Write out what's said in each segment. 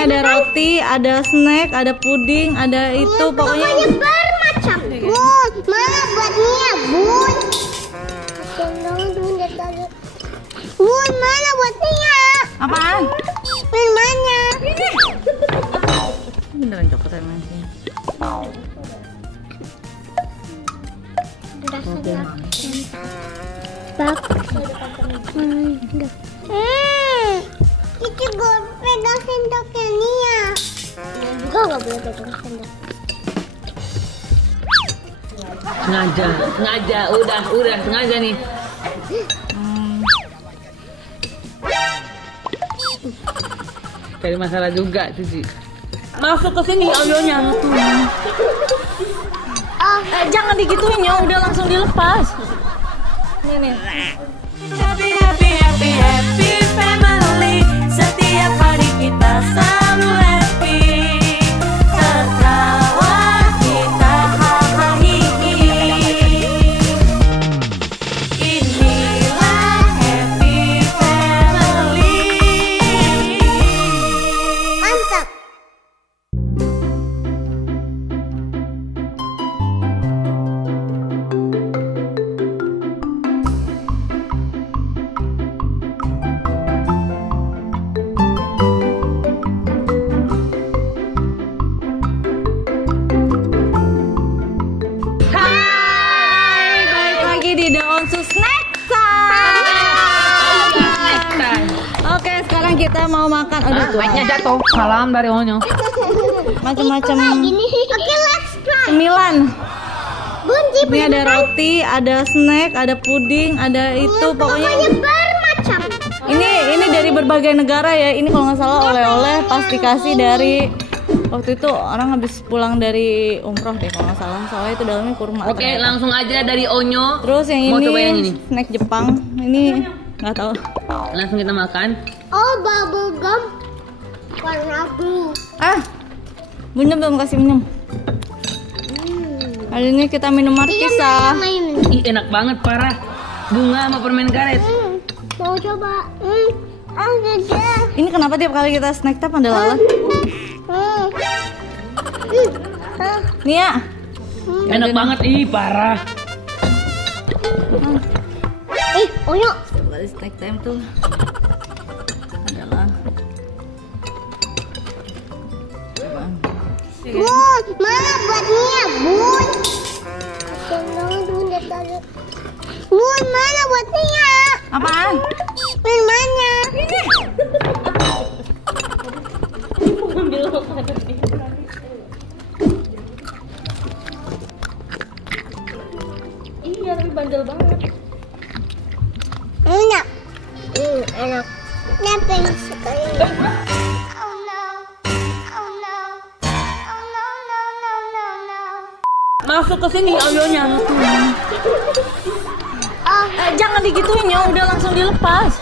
Ada roti, ada snack, ada puding, ada itu pokoknya bermacam. Bun, mana buat Nia, Bun? Bun, mana buat Nia? apaan? Minumannya. Beneran coklat emang sih. Rasanya itu gue pegang sendoknya Nia. Juga nggak boleh pegang sendok. Sengaja, udah sengaja nih. Cari masalah juga Cici. Masuk ke sini audionya tuh. Jangan digituin ya, udah langsung dilepas. Nih. Happy, happy, happy, happy family. Setiap hari kita selalu happy. Tertawa kita hahaha. Inilah happy family. Mantap. Balik lagi di The Onsu Snack Time. Oke, sekarang kita mau makan. Aduh, tuh. Mic-nya jatuh. Salam dari Onyo. Macam-macam Gini. Oke, let's try. cemilan. Bun, Ini ada roti, ada snack, ada puding, ada itu pokoknya. bermacam. Ini dari berbagai negara ya. Ini kalau nggak salah oleh-oleh pas dikasih dari waktu itu orang habis pulang dari umroh deh kalau nggak salah. Soalnya itu dalamnya kurma. Oke, ternyata. langsung aja dari Onyo. Terus yang Mau ini, coba yang ini? snack Jepang. Ini nggak tahu. Langsung kita makan. Oh, bubble gum warna blue. Bunda belum kasih minum. Hari ini kita minum markisa. Ih, enak banget parah. Bunga sama permen karet. Mau coba. Ada. Ini kenapa tiap kali kita snack tap ada lalat? Nia, Enak banget, ih parah. Onyo. kali snack time tuh adalah Bun, mana buat Nia, Bun? Bun, mana buat Nia? apaan? Minumannya. Iya, tapi bandel banget. Enak. Enak. Kenapa yang suka ini? Oh no. Oh no. Oh no, no, no, no, no. Masuk ke sini audionya. Oh, Jangan digituin ya, udah langsung dilepas.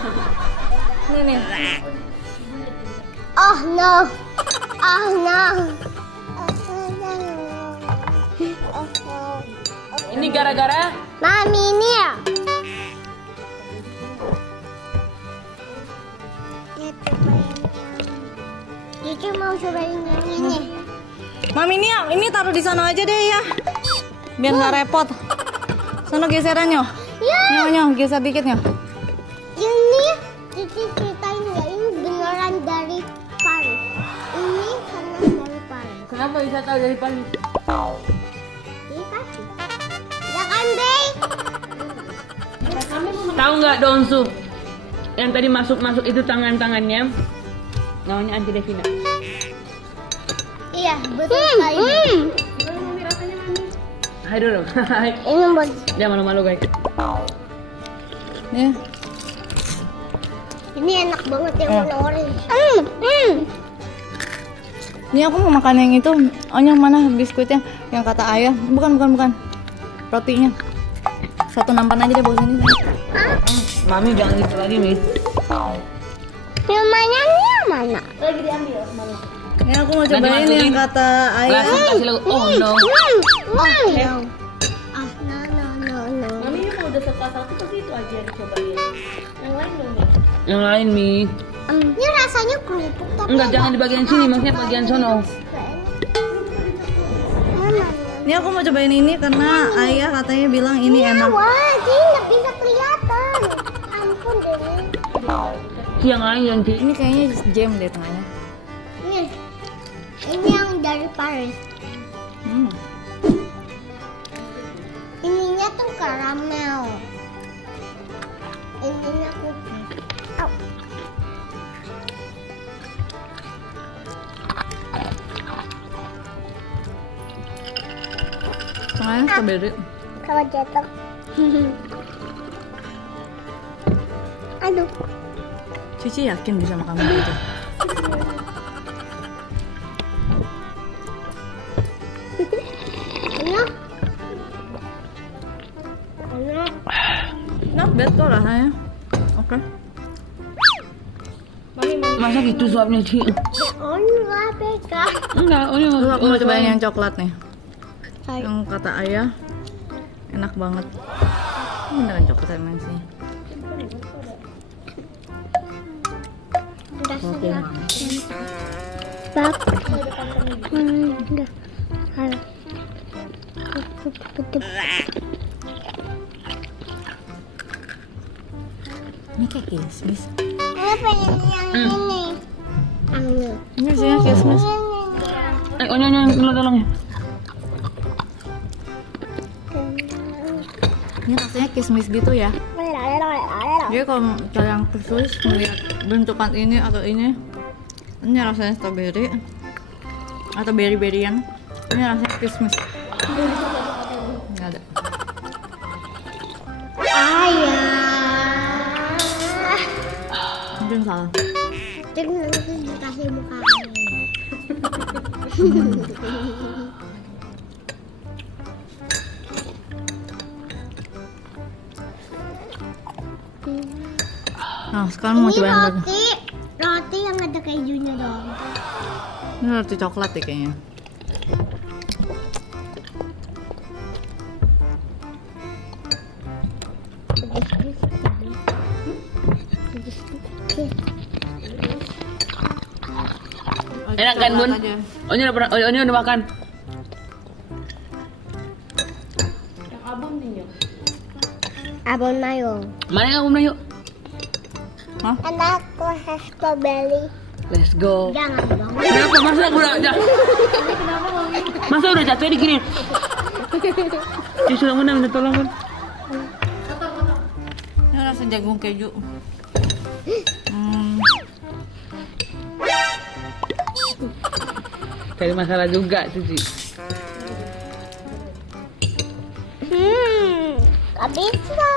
Nih. oh no. Oh no. Ini gara-gara Mami Nia. Cici mau cobain yang ini. Mami Nia, ini taruh di sana aja deh ya. Biar nggak repot. Sana geserannya. Ya, Nyo, geser dikitnya. ini Cici ceritain ya, ini beneran dari Paris. Ini karena dari Paris. kenapa bisa tahu dari Paris? Ini pasti. Ya kan, Bey? Tahu nggak Donsu? Yang tadi masuk itu tangannya namanya Anti Devina. Iya, betul sekali. Hai dulu. Hai. Ini buat Dia malu-malu guys. Nih. ini enak banget yang warna orange. Ini aku mau makan yang itu. Oh, yang mana biskuitnya? Yang kata ayah. Bukan. Rotinya. Satu nampan aja deh bawa sini. Mami jangan gitu lagi, Miss. Minumannya Nia mana? Ini aku mau Nanti cobain masukin. yang kata ayah. Langsung kasih lagu. Oh no. No. Ah, no. Mami kalau udah suka satu pasti itu aja dicobain. Yang lain dong. Yang lain, Mi. Ini rasanya kerupuk tapi Enggak, jangan di bagian sini, maksudnya bagian sono. Mana? Ini aku mau cobain ini karena ayah katanya bilang ini Ya, enak. wah, ini nggak bisa kelihatan. Ampun deh. Yang lain nanti. Ini kayaknya jam deh tengahnya. Ini yang dari Paris. Hmm. Ininya tuh karamel. Ininya cookie. Au. Tengahnya strawberry. Kalau jatuh. Aduh. Cici yakin bisa makan begitu. Enak. Enak. Not bad kok rasanya. Oke. Masa gitu suapnya sih? Oh, enggak beka. Enggak, ini Terus aku mau cobain yang coklat nih. Hai. Yang kata ayah enak banget. Ini beneran coklat emang sih. Oke. Bak. Enggak. Halo. Ini kayak kismis. Saya pengen yang ini. Angin. Ini isinya kismis. Onyonya tolong ya. Ini rasanya kismis gitu ya. Jadi kalau yang khusus melihat bentukan ini atau ini rasanya strawberry atau berry-berryan. Ini rasanya kismis. Nggak ada. Ayah. Mungkin salah. Terus nanti dikasih muka. Nah, sekarang mau Ini cobain lagi. roti yang ada kejunya dong. Ini roti coklat deh kayaknya. Enak kan, Bun? Coklat aja. Onyo udah makan. Abon mayo. Mana yang aku yuk? Hah? Enak proses strawberry. Let's go. Jangan dong. Kenapa? Masa aku udah Masa udah jatuh digini? Sudah mana minta tolong kan? Ini rasa jagung keju. Cari masalah juga Cici. Gak bisa.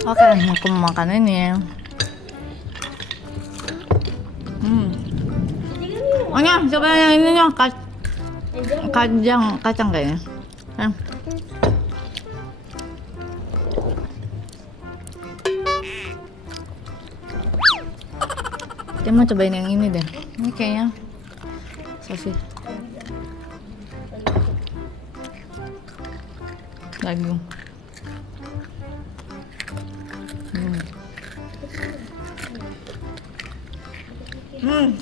Oke, aku mau makan ini. Oh ya, coba yang ini nya kacang kayaknya. Kan? Dia mau cobain yang ini deh. Ini kayaknya sosis. Daging.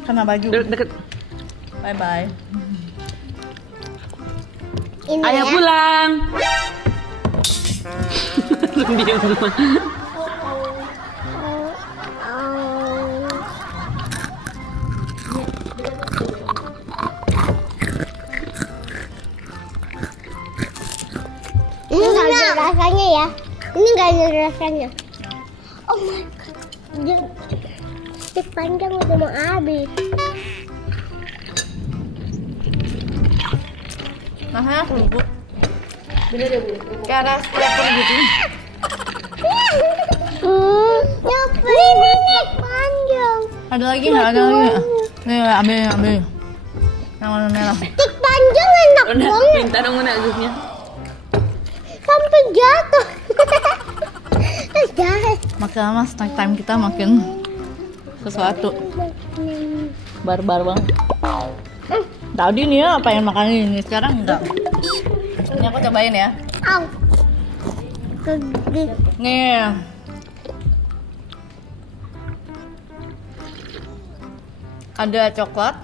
Kena baju. Deket. Bye bye. Ini Ayah ya. pulang. Diam semua. Ini nggak ada rasanya ya. Ini nggak ada rasanya. Oh my god. Stik panjang udah mau habis. Rasanya kerupuk. Bener ya, Bu? Kayak ada strawberry gitu. Nyobain ini panjang. Ada lagi nggak? Ada lagi nggak? Nih, ambil. Yang warna merah. Stik panjang enak Udah, banget. minta dong mana jusnya. Sampai jatuh. Guys. Makin lama snack time kita makin sesuatu. Barbar banget. Tadi nih ya pengen makan ini, sekarang enggak. Ini aku cobain ya. Au. Nih. Ada coklat.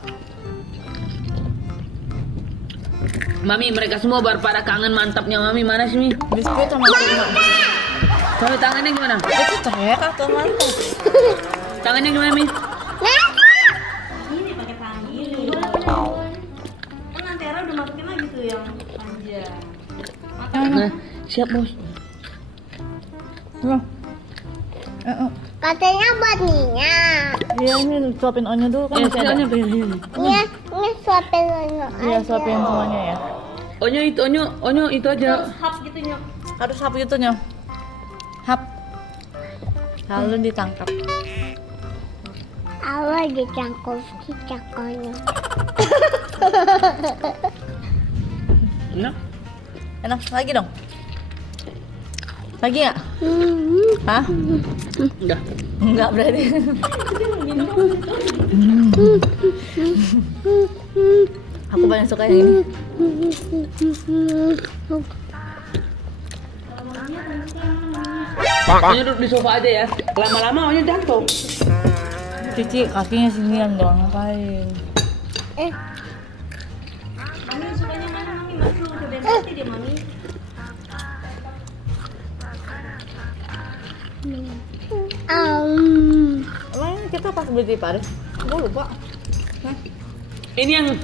Mami, mereka semua pada kangen mantapnya Mami. Mana sih, Mi? Biskuit sama kurma. Coba tangannya gimana? Itu cek atau mantap? Tangannya gimana, Mi? Ini pakai tangan gini. Kan Antera udah masukin lagi tuh yang panjang. Nah, siap, Bos. Loh. Katanya buat Nia. Iya, ini suapin Onyo dulu kan. Masih ada. Ini suapin Onyo Iya, aja. suapin semuanya ya. Onyo itu aja. Hap gitu Nyok. Harus hap gitu Nyo. Hap. Lalu ditangkap. Awal dicangkul cicaknya. Enak. Enak lagi dong. Lagi nggak? Hah? Udah. Enggak berarti. Aku paling suka yang ini. Onyo duduk di sofa aja ya. Lama-lama Onyo jatuh. Cici kakinya sinian dong, ngapain? Mami sukanya mana Mami? Mami belum cobain roti deh Mami. Emang kita pas beli di Paris? Gue lupa. Ini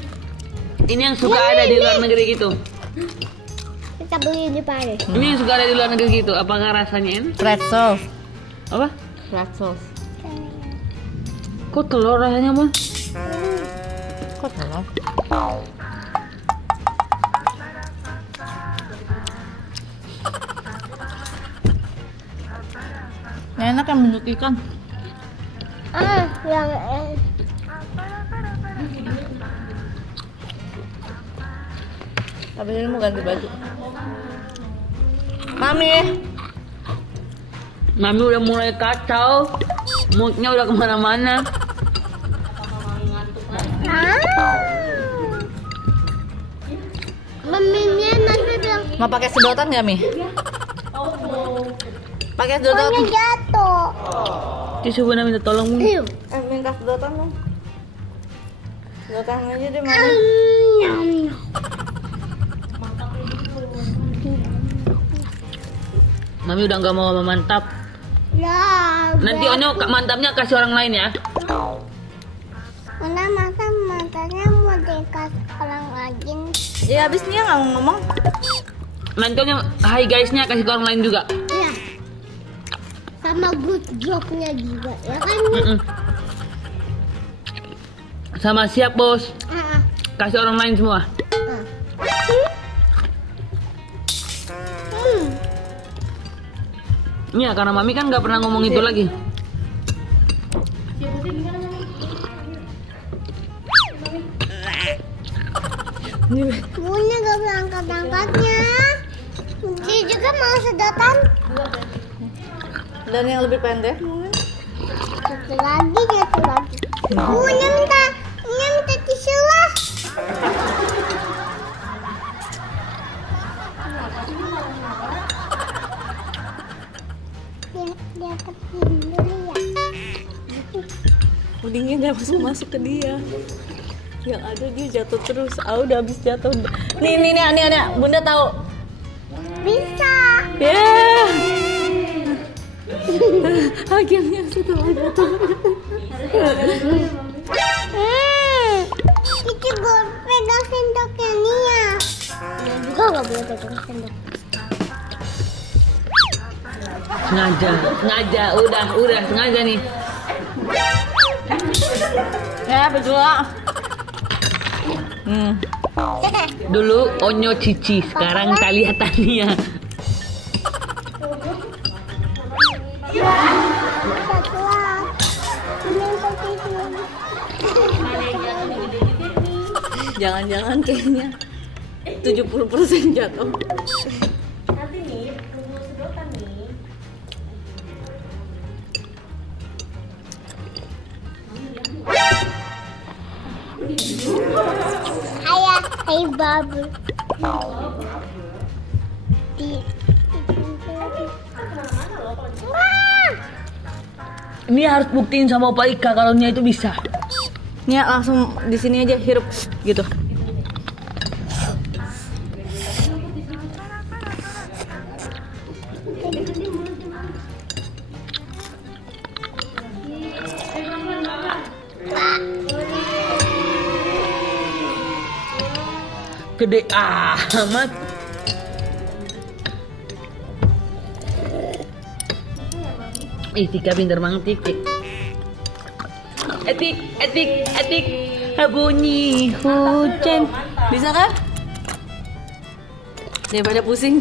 yang suka ada di luar negeri gitu. Kita beli di Paris. Ini yang suka ada di luar negeri gitu. Apakah rasanya enak? Red sauce. Apa? Red sauce. Kok telur rasanya, Bos? Kok telur? Yang enak yang bentuk ikan. Yang Habis ini mau ganti baju. Mami. Mami udah mulai kacau. Moodnya udah kemana-mana. Maminya nanti bilang Mau pakai sedotan nggak Mi? Pakai sedotan. pokoknya jatuh. Tisu bener minta tolong, Bu. Minta sedotan dong. Sedotan aja deh Mami. Mami udah nggak mau mantap. Ya. Nanti Onyo mantapnya kasih orang lain ya. Mana masa matanya mau dikasih orang lagi? Ya habis Nia nggak mau ngomong. Nanti Onyo hai guysnya kasih ke orang lain juga. Iya. Sama good job-nya juga, ya kan? Sama siap, Bos. Ah, Kasih orang lain semua. Iya, karena Mami kan nggak pernah ngomong itu lagi. Punya gak berangkat-angkatnya. Dia juga mau sedotan. Dan yang lebih pendek. Satu lagi, satu lagi. Punya minta tisu lah. Dia kepin dulu ya. Pudingnya nggak masuk ke dia. Yang ada dia jatuh terus. Udah habis jatuh. Nih, Bunda tahu. Bisa. Ya. Akhirnya setelah jatuh. Cici boleh pegang sendoknya Nia. Dia juga gak boleh pegang sendok. Sengaja, udah sengaja nih. Ya berdua. Dulu Onyo Cici, sekarang Talia Tania. Satu lah. Minta tisu. Jangan-jangan kayaknya 70% jatuh. Nanti nih, tunggu sedotan nih. Hai babu. Ini harus buktiin sama Opa Ika kalau Nia itu bisa. Nia langsung di sini aja hirup gitu. Gede amat. Ih, Tika pinter banget, Tik. Etik. Bunyi hujan. Bisa kan? Daripada pusing.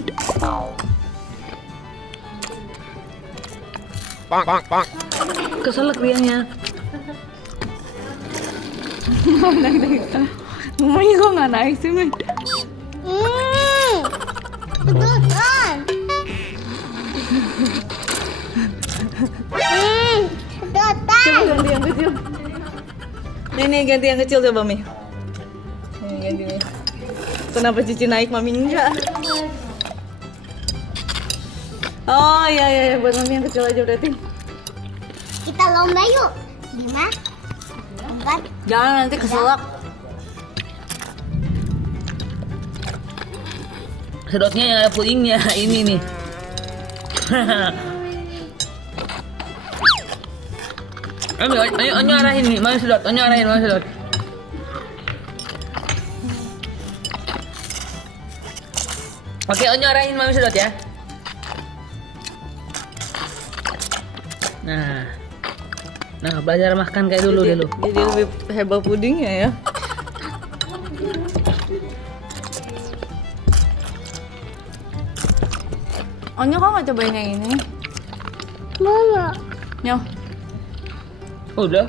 Keselak riangnya. Ngomongnya kok nggak naik sih, Men? Sedotan. Sedotan. Coba ganti yang kecil. Nih ganti yang kecil coba, Mi. Nih ganti nih. Kenapa Cici naik, Mami enggak? Oh iya, buat Mami yang kecil aja berarti. Kita lomba yuk. Gimana? Lomba. Jangan nanti keselak. Sedotnya yang ada pudingnya ini nih. Ayo arahin nih, mau sedot, mau sedot. Oke, arahin mau sedot ya. Nah, belajar makan kayak dulu dulu. Jadi lebih hebat pudingnya ya. Onyo kok nggak cobain yang ini? Mama. Nyo, Udah,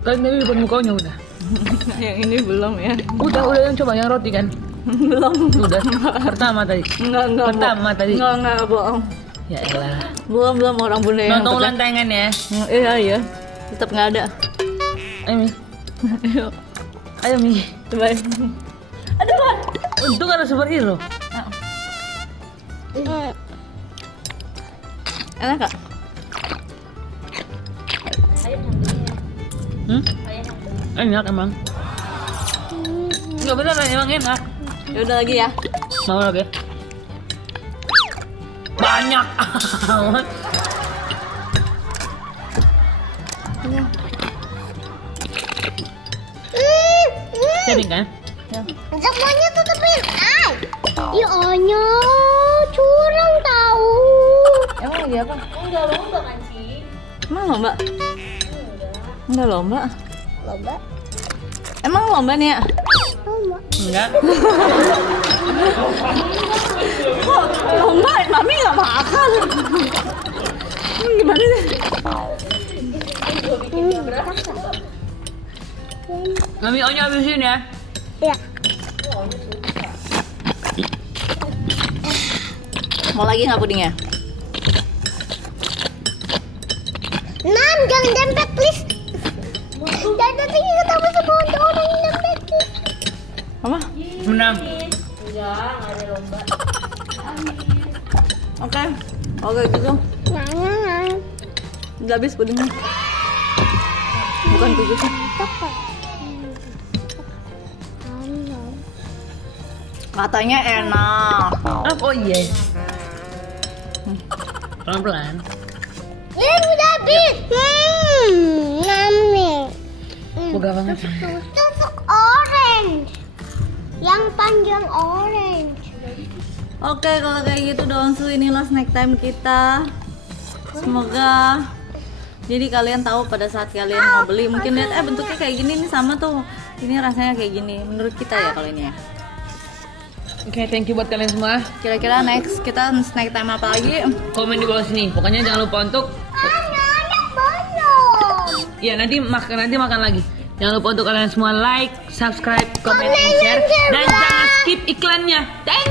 kan tadi depan mukanya udah. yang ini belum ya? Udah yang coba yang roti kan? Belum. Udah, pertama tadi. Enggak. Pertama tadi. Enggak bohong. Ya elah. Belum orang bunda yang Nonton pedas. lantangan ya. Iya. Tetap nggak ada. Ayo Mi. Ayo Mi. Cobain. Aduh. Untung ada superhero. Enak gak? Enak emang. Enggak bener emang enak. Ya udah lagi ya. Mau lagi? Banyak amat. Jadi kan? Semuanya tutupin. Ya Onyo, curang tahu. Emang lagi apa? Enggak lomba kan sih? Emang lomba? Enggak lomba. Lomba. Emang lomba nih ya? Lomba. Enggak. Kok lomba? Mami nggak makan. Gimana sih? Mami Onyo habisin ya. Ya. Mau lagi nggak pudingnya? Nan, jangan dempet please. Dan nanti ketemu sama orang yang dempet. Apa? Menang. Oke gitu. Nah. Udah habis pudingnya. Bukan kukusnya. Katanya enak. Oh iya. Pelan-pelan. Udah habis. Nami. Boga banget. Tusuk orange. Yang panjang orange. Oke, kalau kayak gitu Donsu, inilah snack time kita. Semoga jadi kalian tahu pada saat kalian mau beli, mungkin lihat bentuknya kayak gini nih sama tuh. Ini rasanya kayak gini menurut kita ya kalau ini ya. Oke, thank you buat kalian semua. Kira-kira next kita snack time apa lagi? Komen di bawah sini. Pokoknya jangan lupa untuk Belum. ya nanti makan lagi. Jangan lupa untuk kalian semua like, subscribe, comment, and share, dan jangan skip iklannya. Thank